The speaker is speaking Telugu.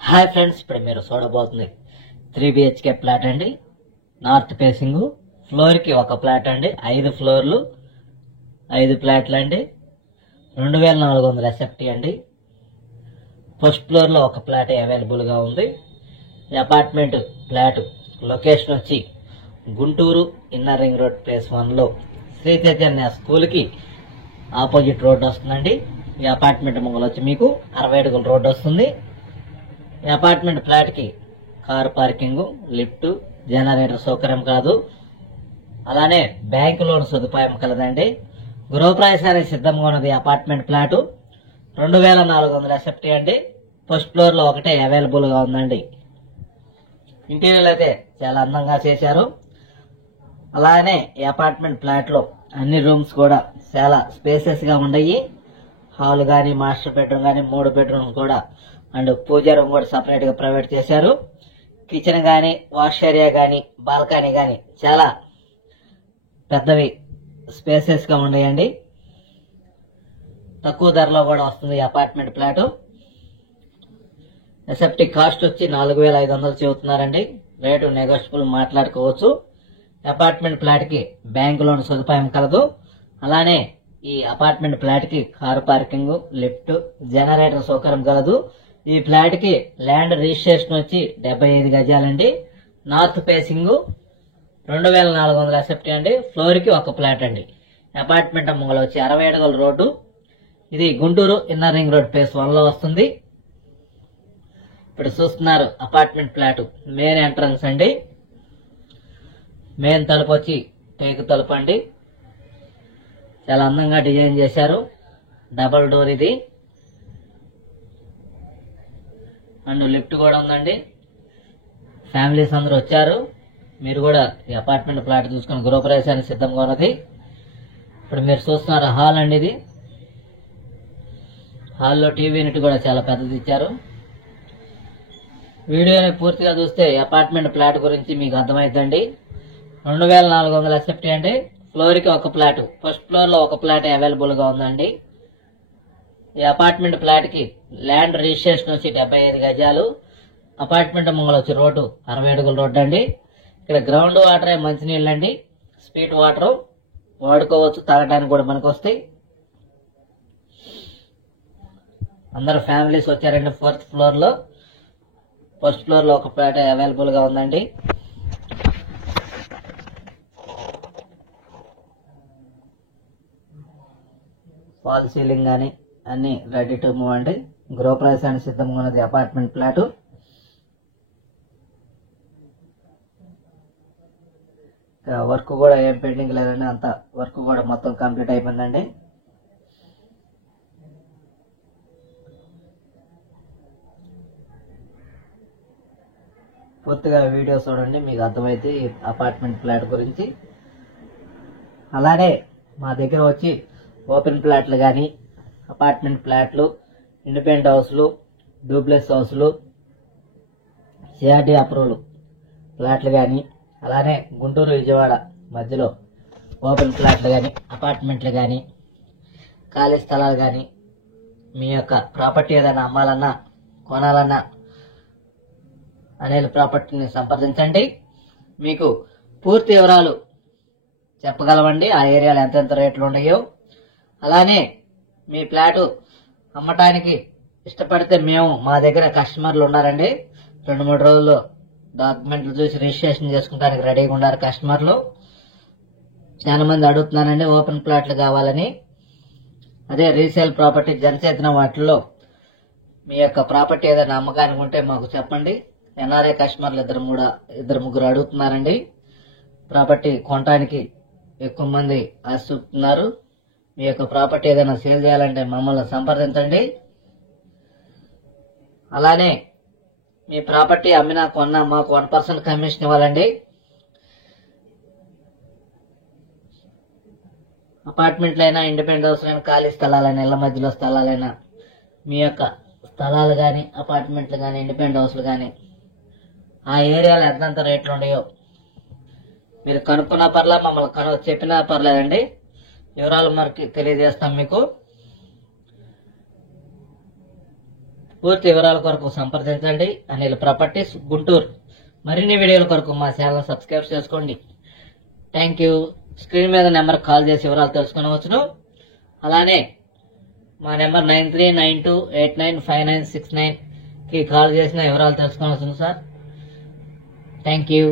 హాయ్ ఫ్రెండ్స్, ఇప్పుడు మీరు చూడబోతుంది 3 BHK ఫ్లాట్ అండి. నార్త్ ఫేసింగ్, ఫ్లోర్ కి ఒక ఫ్లాట్ అండి. 5 ఫ్లోర్లు 5 ఫ్లాట్లు అండి. 2400 SFT అండి. ఫస్ట్ ఫ్లోర్ లో ఒక ఫ్లాట్ అవైలబుల్ గా ఉంది. ఈ అపార్ట్మెంట్ ఫ్లాట్ లొకేషన్ వచ్చి Guntur inner ring road place 1 లో శ్రీ చైతన్య స్కూల్ కి ఆపోజిట్ రోడ్ వస్తుందండి. ఈ అపార్ట్మెంట్ ముంగలు వచ్చి మీకు 60 అడుగుల రోడ్ వస్తుంది. ఈ అపార్ట్మెంట్ ఫ్లాట్ కి కార్ పార్కింగ్, లిఫ్ట్, జనరేటర్ సౌకర్యం కాదు. అలానే బ్యాంక్ లోన్ సదుపాయం కలదండి. గృహప్రవేశానికి సిద్ధంగా ఉన్నది అపార్ట్మెంట్ ఫ్లాట్. 2400 SFT అండి. ఫస్ట్ ఫ్లోర్ లో ఒకటే అవైలబుల్ గా ఉందండి. ఇంటీరియర్ అయితే చాలా అందంగా చేశారు. అలానే ఈ అపార్ట్మెంట్ ఫ్లాట్ లో అన్ని రూమ్స్ కూడా చాలా స్పేసెస్ గా ఉన్నాయి. హాల్ గానీ, మాస్టర్ బెడ్రూమ్ గానీ, 3 బెడ్రూమ్ కూడా అండ్ పూజా రూమ్ కూడా సపరేట్ గా ప్రొవైడ్ చేశారు. కిచెన్ గానీ, వాష్ ఏరియా గానీ, బాల్కనీ గానీ చాలా పెద్దవి స్పేసెస్ గా ఉన్నాయండి. తక్కువ ధరలో కూడా వస్తుంది ఈ అపార్ట్మెంట్ ఫ్లాట్. ఎస్ఎఫ్టీ కాస్ట్ వచ్చి 4500 చెబుతున్నారండి. రేటు నెగోషియబుల్ మాట్లాడుకోవచ్చు. అపార్ట్మెంట్ ఫ్లాట్ కి బ్యాంక్ లోన్ సదుపాయం కలదు. అలానే ఈ అపార్ట్మెంట్ ఫ్లాట్ కి కారు పార్కింగ్, లిఫ్ట్, జనరేటర్ సౌకర్యం కలదు. ఈ ఫ్లాట్ కి ల్యాండ్ రిజిస్ట్రేషన్ వచ్చి 75 గజాలండి. నార్త్ ఫేసింగ్, 2400 SFT అండి. ఫ్లోర్ కి ఒక ఫ్లాట్ అండి. అపార్ట్మెంట్ ముంగల వచ్చి 60 అడుగుల రోడ్డు. ఇది Guntur inner ring road face 1 లో వస్తుంది. ఇప్పుడు చూస్తున్నారు అపార్ట్మెంట్ ఫ్లాట్ మెయిన్ ఎంట్రన్స్ అండి. మెయిన్ తలుపు వచ్చి టేకు తలుపు అండి. చాలా అందంగా డిజైన్ చేశారు. డబుల్ డోర్ ఇది. అండ్ లిఫ్ట్ కూడా ఉందండి. ఫ్యామిలీస్ అందరూ వచ్చారు. మీరు కూడా ఈ అపార్ట్మెంట్ ఫ్లాట్ చూసుకుని గృహప్రవేశానికి సిద్ధంగా ఉన్నది. ఇప్పుడు మీరు చూస్తున్నారు హాల్ అండి. ఇది హాల్లో టీవీ యూనిట్ కూడా చాలా పెద్దది ఇచ్చారు. వీడియోని పూర్తిగా చూస్తే అపార్ట్మెంట్ ఫ్లాట్ గురించి మీకు అర్థమైందండి. 2400 SFT అండి. ఫ్లోర్ కి ఒక ఫ్లాట్. ఫస్ట్ ఫ్లోర్ లో ఒక ఫ్లాట్ అవైలబుల్ గా ఉందండి. ఈ అపార్ట్మెంట్ ఫ్లాట్ కి ల్యాండ్ రిజిస్ట్రేషన్ వచ్చి 75 గజాలు. అపార్ట్మెంట్ ముంగల వచ్చి రోడ్డు 60 అడుగుల రోడ్డు అండి. ఇక్కడ గ్రౌండ్ వాటరే మంచినీళ్ళు అండి. స్వీట్ వాటర్ వాడుకోవచ్చు, తాగడానికి కూడా మనకు వస్తాయి. అందరు ఫ్యామిలీస్ వచ్చారండి. 4th ఫ్లోర్ లో, ఫస్ట్ ఫ్లోర్ లో ఒక ఫ్లాట్ అవైలబుల్ గా ఉందండి. ఫాల్ సీలింగ్ గానీ అన్ని రెడీ టు మూవ్ అండి. గృహప్రవేశానికి సిద్ధంగా ఉన్నది అపార్ట్మెంట్ ఫ్లాట్. వర్క్ కూడా ఏం పెండింగ్ లేదండి. అంత వర్క్ కూడా మొత్తం కంప్లీట్ అయిపోయిందండి. పూర్తిగా వీడియో చూడండి, మీకు అర్థమైతే ఈ అపార్ట్మెంట్ ఫ్లాట్ గురించి. అలానే మా దగ్గర వచ్చి ఓపెన్ ఫ్లాట్లు కానీ, అపార్ట్మెంట్ ఫ్లాట్లు, ఇండిపెండెంట్ హౌస్లు, డూప్లెక్స్ హౌస్లు, సిఆర్డీ అప్రూవల్ ఫ్లాట్లు కానీ, అలానే గుంటూరు విజయవాడ మధ్యలో ఓపెన్ ఫ్లాట్లు కానీ, అపార్ట్మెంట్లు కానీ, ఖాళీ స్థలాలు కానీ, మీ యొక్క ప్రాపర్టీ ఏదైనా అమ్మాలన్నా కొనాలన్నా అనిల్ ప్రాపర్టీని సంప్రదించండి. మీకు పూర్తి వివరాలు చెప్పగలమండి. ఆ ఏరియాలో ఎంతెంత రేట్లు ఉన్నాయో. అలానే మీ ఫ్లాట్ అమ్మటానికి ఇష్టపడితే మా దగ్గర కస్టమర్లు ఉన్నారండి. 2-3 రోజుల్లో డాక్యుమెంట్లు చూసి రిజిస్ట్రేషన్ చేసుకుంటానికి రెడీగా ఉన్నారు కస్టమర్లు. చాలా మంది అడుగుతున్నానండి ఓపెన్ ఫ్లాట్లు కావాలని. అదే రీసేల్ ప్రాపర్టీ జనచేతన వాటిల్లో మీ యొక్క ప్రాపర్టీ ఏదైనా అమ్మకానికి ఉంటే మాకు చెప్పండి. ఎన్ఆర్ఐ కస్టమర్లు 2-3 అడుగుతున్నారండి. ప్రాపర్టీ కొనడానికి ఎక్కువ మంది ఆశ చూపుతున్నారు. మీ యొక్క ప్రాపర్టీ ఏదైనా సేల్ చేయాలంటే మమ్మల్ని సంప్రదించండి. అలానే మీ ప్రాపర్టీ అమ్మినా కొన్నా మాకు 1% కమిషన్ ఇవ్వాలండి. అపార్ట్మెంట్లైనా, ఇండిపెండెంట్ హౌస్ అయినా, ఖాళీ స్థలాలైనా, ఇళ్ల మధ్యలో స్థలాలైనా, మీ యొక్క స్థలాలు కానీ, అపార్ట్మెంట్లు కానీ, ఇండిపెండెంట్ హౌస్లు కానీ ఆ ఏరియాలో ఎంతంత రేట్లు ఉన్నాయో మీరు కనుక్కున్నా పర్లే, మమ్మల్ని చెప్పినా పర్లేదండి. వివరాలు మనకి తెలియజేస్తాం మీకు. పూర్తి వివరాల కొరకు సంప్రదించండి అనిల్ ప్రాపర్టీస్ గుంటూరు. మరిన్ని వీడియోల కొరకు మా ఛానల్ సబ్స్క్రైబ్ చేసుకోండి. Thank you. స్క్రీన్ మీద నెంబర్ కాల్ చేసి వివరాలు తెలుసుకునవచ్చును. అలానే మా నెంబర్ 9392895969కి కాల్ చేసిన వివరాలు తెలుసుకోవచ్చు సార్. Thank you.